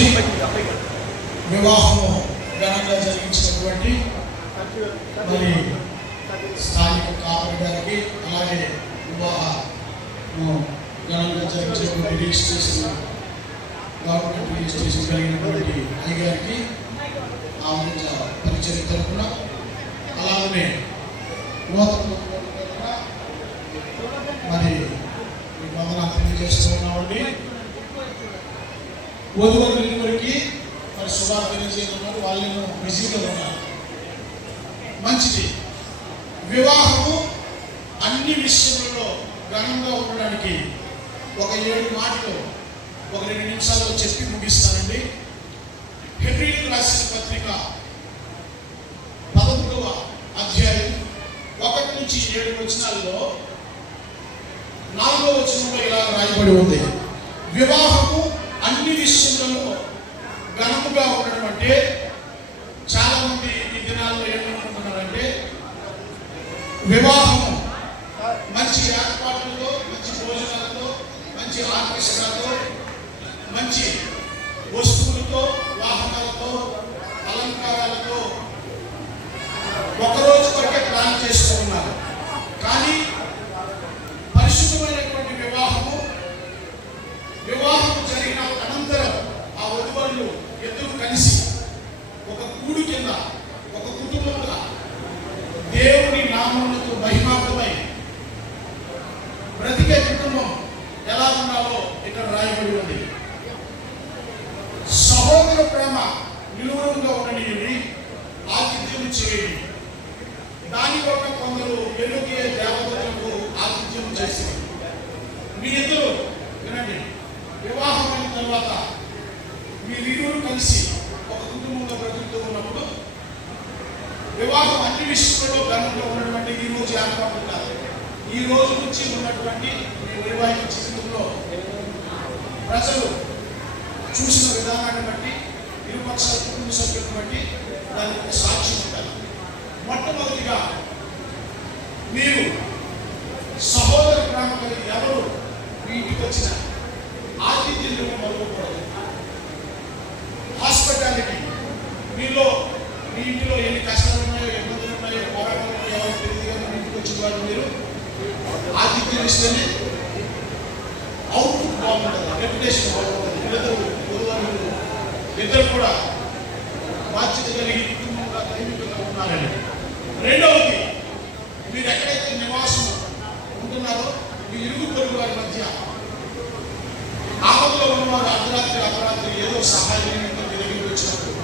నుంచి వివాహము ఘనంగా జరిగించినటువంటి మరి స్థానిక కాపరి గారికి అలాగే వివాహము ఘనంగా జరిగించినటువంటి రిజిస్ట్రేషన్ గవర్నమెంట్ రిజిస్ట్రేషన్ కలిగినటువంటి అయ్యగారికి ఆమె పరిచయం తరఫున అలాగనే నూతన మరి మీకు వందనాలు తెలియజేస్తూ ఉన్నామండి వధువరుల వరకు మరి శుభాలు తెలియజేయనున్నారు వాళ్ళేమో బిజీగా ఉన్నారు. మంచిది. వివాహము అన్ని విషయంలో ఘనంగా ఉండడానికి ఒక ఏడు మాటలు ఒక రెండు నిమిషాల్లో చెప్పి ముగిస్తానండి. హెబ్రిల్ రాసిన పత్రిక పదమూడవ అధ్యాయం ఒకటి నుంచి ఏడు వచనాల్లో నాలుగో వచనంలో ఇలా రాయబడి ఉంది. వివాహము అన్ని విషయం ఘనముగా ఉన్నటువంటి చాలామంది చాలా మంది ఈ దినాల్లో ఏమనుకుంటున్నారంటే వివాహము మంచి ఏర్పాట్లతో మంచి భోజనాలతో మంచి ఆర్కెస్ట్రాతో మంచి తర్వాత మీరిరువురు కలిసి ఒక కుటుంబంలో బ్రతుకుతూ ఉన్నప్పుడు వివాహం అన్ని విషయంలో ఘనంగా ఉన్నటువంటి ఈ రోజు ఏర్పాటు కాదు. ఈ రోజు నుంచి ఉన్నటువంటి మీ వైవాహిక జీవితంలో ప్రజలు చూసిన విధానాన్ని బట్టి ఇరుపక్షాల కుటుంబ సభ్యులను బట్టి దానికి సాక్షి సాక్ష్యం మొట్టమొదటిగా మీరు సహోదర గ్రామ ఎవరు? మీ ఇంటికి వచ్చినా ఆతిథ్యం మరవకూడదు హాస్పిటాలిటీ మీలో మీ ఇంటిలో ఎన్ని కష్టాలు ఉన్నాయో ఇబ్బందులు ఉన్నాయో పోరాటాలు ఉన్నాయో ఎవరు తెలియదు కానీ మీ ఇంటికి వచ్చిన వారు మీరు ఆతిథ్యం అవుట్పుట్ బాగుంటుంది రెప్యుటేషన్ బాగుంటుంది ఇద్దరు గురువారు ఇద్దరు కూడా బాధ్యత కలిగి కుటుంబంగా దైవికంగా ఉన్నారని రెండవది మీరు ఎక్కడైతే నివాసం ఉంటున్నారో మీ ఇరుగు పొరుగు వారి మధ్య ఆపదలో ఉన్నవారు అర్ధరాత్రి అర్ధరాత్రి ఏదో సహాయం నిమిత్తం మీ దగ్గరికి వచ్చినప్పుడు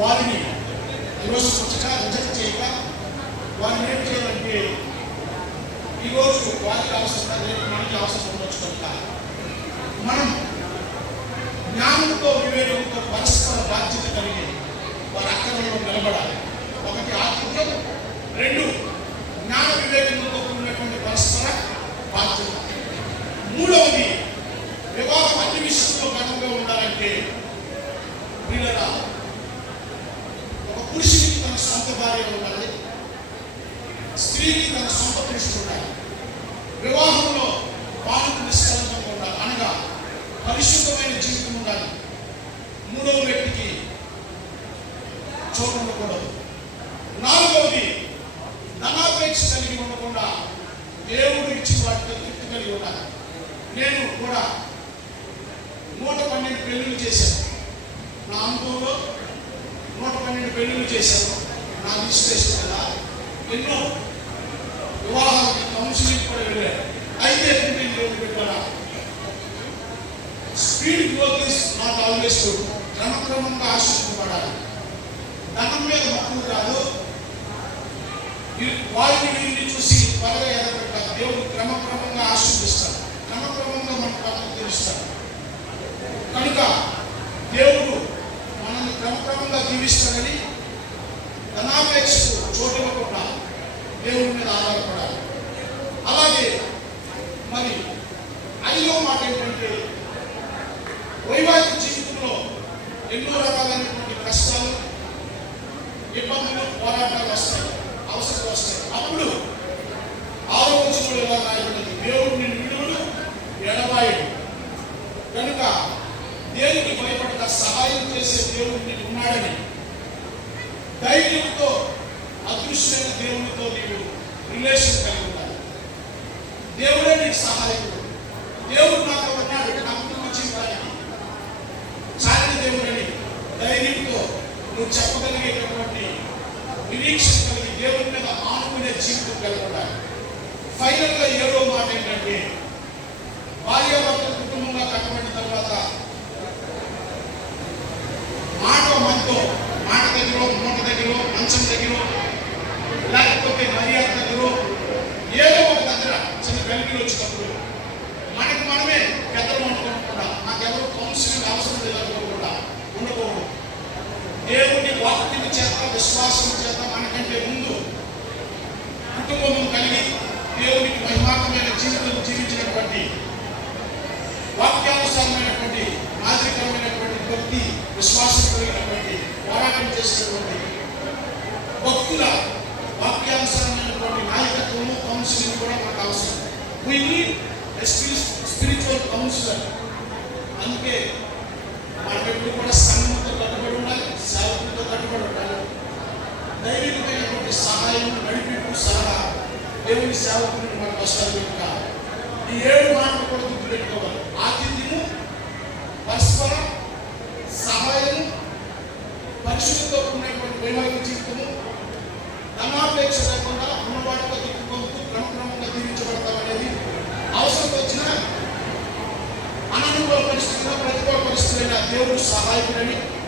వారిని విమర్శించక రిజెక్ట్ చేయక వారిని ఏం చేయాలంటే ఈరోజు వారికి అవసరం రేపు మనకి అవసరం ఉండొచ్చు కనుక. మనం జ్ఞానంతో వివేకంతో పరస్పర బాధ్యత కలిగి వారి అక్కడలో నిలబడాలి. ఒకటి ఆతిథ్యం రెండు జ్ఞాన వివేకంతో కూడినటువంటి పరస్పర బాధ్యత. మూడవ వివాహం అన్ని విషయంలో ఘనంగా ఉండాలంటే వీళ్ళరా ఒక పురుషునికి తన సొంత భార్య ఉండాలి స్త్రీకి తన సొంత పురుషుడు ఉండాలి వివాహంలో పాలకు నిష్కలంకంగా ఉండాలి అనగా పరిశుద్ధమైన జీవితం ఉండాలి మూడవ వ్యక్తికి చోటు ఉండకూడదు నాలుగవది ధనాపేక్ష కలిగి ఉండకుండా దేవుడు ఇచ్చిన వాటితో తృప్తి కలిగి ఉండాలి నేను కూడా నూట పన్నెండు పెళ్ళిళ్ళు చేశాను నా అనుభవంలో నూట పన్నెండు పెళ్ళిళ్ళు చేశాను నా విశ్లేషణ కదా. ఎన్నో వివాహాలకి కౌన్సిలింగ్ కూడా వెళ్ళాను అయితే ఎప్పుడు దేవుడు పెట్టారా? Speed growth is not always good క్రమక్రమంగా ఆశించబడాలి. ధనం మీద మక్కువ కాదు. వాళ్ళని వీళ్ళని చూసి త్వరగా ఎదగబెట్టాలి దేవుడు క్రమక్రమంగా ఆశీర్దిస్తాడు రెండో మాట ఏంటంటే వైవాహిక జీవితంలో ఎన్నో రకాలైనటువంటి కష్టాలు ఇబ్బందులు పోరాటాలు వస్తాయి అవసరం వస్తాయి. అప్పుడు ఆలోచించుకోవడం ఎలా రాయబడింది దేవుడు కనుక దేవుడికి భయపడక సహాయం చేసే దేవుడిని ఉన్నాడని ధైర్యంతో అదృశ్యమైన దేవుడితో నీవు రిలేషన్ కలిగి ఉండాలి. దేవుడే నీకు సహాయం జరగబోతాయి ఫైనల్గా ఏడో మాట ఏంటంటే భార్యాభర్త కుటుంబంగా కట్టబడిన తర్వాత మాట మనతో మాట దగ్గర మూట దగ్గర మంచం దగ్గర స్పిరిచువల్ కౌన్సిలర్ అందుకే మనకి కూడా సంఘంతో కట్టుబడి ఉండాలి సేవకులతో కట్టుబడి ఉండాలి. దైవికమైనటువంటి సహాయం నడిపింపు సలహా దేవుని సేవకుని మనకు వస్తారు కనుక ఈ ఏడు మాటలు కూడా గుర్తుపెట్టుకో eu Deus, salai por ali.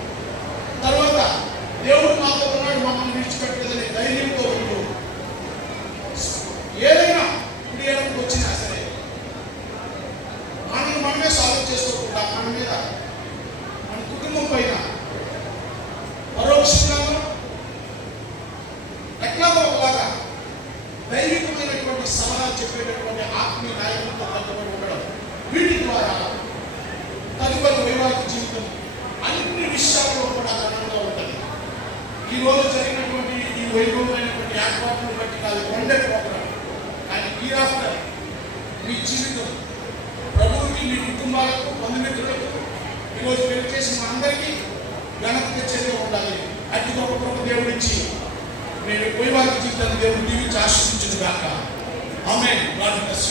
మీ జీవితం ప్రభువుకి మీ కుటుంబాలకు బంధుమిత్రులకు ఈరోజు పెళ్ళి చేసిన అందరికీ ఘనత తెచ్చేదే ఉండాలి. అతి గొప్ప గొప్ప దేవుడిచ్చి నేను పోయి వారి జీవితాన్ని దేవుడు దీవించి ఆశించదు దాకా ఆమె గాడ్ బ్లెస్